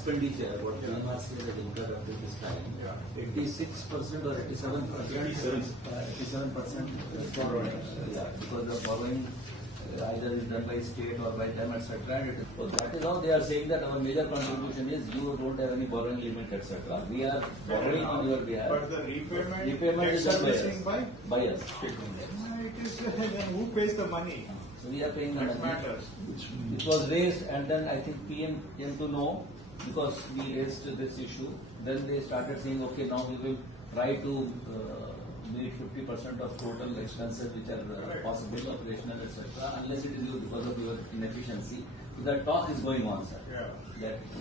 expenditure, what the MRC has incurred up to this time, 86% or 87%. 87% is borrowing. Yeah, because the borrowing either is done by state or by them, etc. So that is how they are saying that our major contribution is you don't have any borrowing limit, etc. We are borrowing on your behalf. But the repayment is done by us. It is then who pays the money? So we are paying the That money. matters. It was raised, and then I think PM came to know because we raised this issue. Then they started saying, okay, now we will try to meet 50% of total expenses which are possible, operational, etc. Unless it is you because of your inefficiency. So that talk is going on, sir. Yeah. That we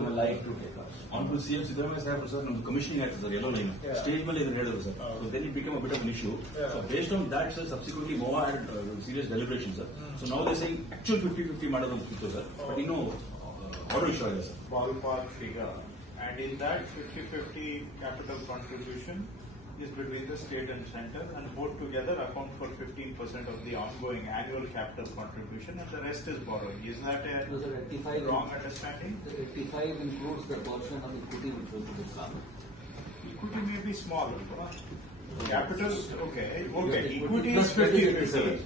would like to take up. Honorable CM Siddaramaiah Saheಬ್ರು sir ನಮ್ದು commissioning ಆಯ್ತು sir ಎಲ್ಲೋ line stage ಮೇಲೆ ಇದನ್ನ ಹೇಳಿದ್ರು sir so then it become a bit of an issue so based on that sir subsequently ಮೋವಾ had serious deliberation sir so now they saying actual 50-50 ಮಾಡೋದು ಅಂತಿತ್ತು ಸರ್ ಬಟ್ ಇನ್ನು order issue ಆಗಿದೆ sir Ballpark figure. And in that 50-50 capital contribution is between the state and center, and both together account for 15% of the ongoing annual capital contribution, and the rest is borrowing. Is that a So the 85 wrong understanding? The 85 includes the portion of equity which will be come. Equity may be small. Capital, okay. Equity Plus is 50-50. 50-50.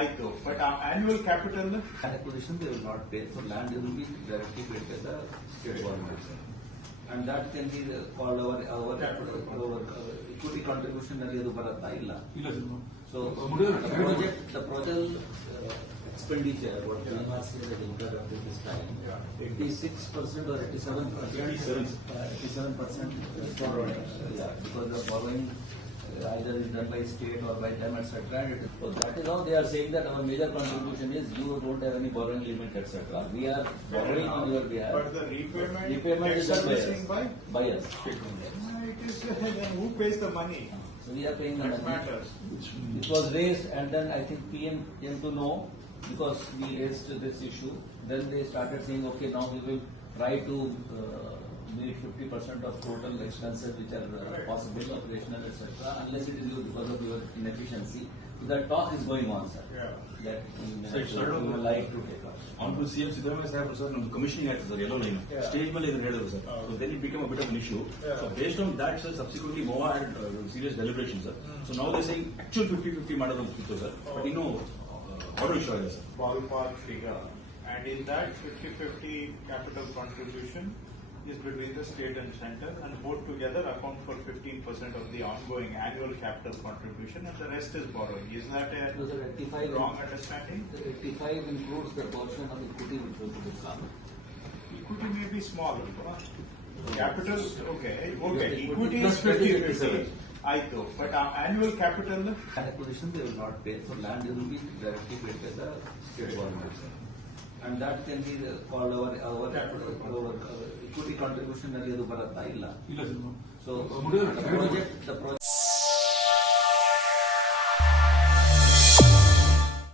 I know, but our annual capital, Acquisition they will not pay, so land will be directly paid by the state government. And that can be called our equity contribution ನಲ್ಲಿ ಅದು ಬರುತ್ತಾ ಇಲ್ಲ. So the project expenditure, what the MRC has incurred up to this time, 86% or 87% is borrowing. Yeah, because the borrowing either is done by state or by them, etc. So that is how they are saying that our major contribution is you don't have any borrowing limit, etc. We are borrowing on your behalf. but the repayment is done by us. It is then who pays the money? So we are paying the That money. matters. It was raised, and then I think PM came to know because we raised this issue. Then they started saying, okay, now we will try to meet 50% of total expenses which are possible, operational, etc. Unless it is you because of your inefficiency. So that talk is going on, sir. Yeah. That Sir, we would like to take up. Honorable CM Siddaramaiah Saheಬ್ರು sir ನಮ್ದು commissioning ಆಯ್ತು sir ಎಲ್ಲೋ line stage ಮೇಲೆ ಇದನ್ನ ಹೇಳಿದ್ರು sir so then it become a bit of an issue so based on that sir subsequently ಮೋವಾ had serious deliberation sir so now they saying actual 50-50 ಮಾಡೋದು ಅಂತಿತ್ತು ಸರ್ ಬಟ್ ಇನ್ನು order issue ಆಗಿದೆ sir Ballpark figure. And in that 50-50 capital contribution is between the state and center, and both together account for 15% of the ongoing annual capital contribution, and the rest is borrowing. Is that a So the 85 wrong understanding? The 85 includes the portion of equity which will be come. Equity may be small. Capital, okay. Equity Plus is 50-50. 50-50. I know, but our annual capital, Acquisition they will not pay, so land will be directly paid by the state government. And that can be called our equity contribution ನಲ್ಲಿ ಅದು ಬರುತ್ತಾ ಇಲ್ಲ. So the project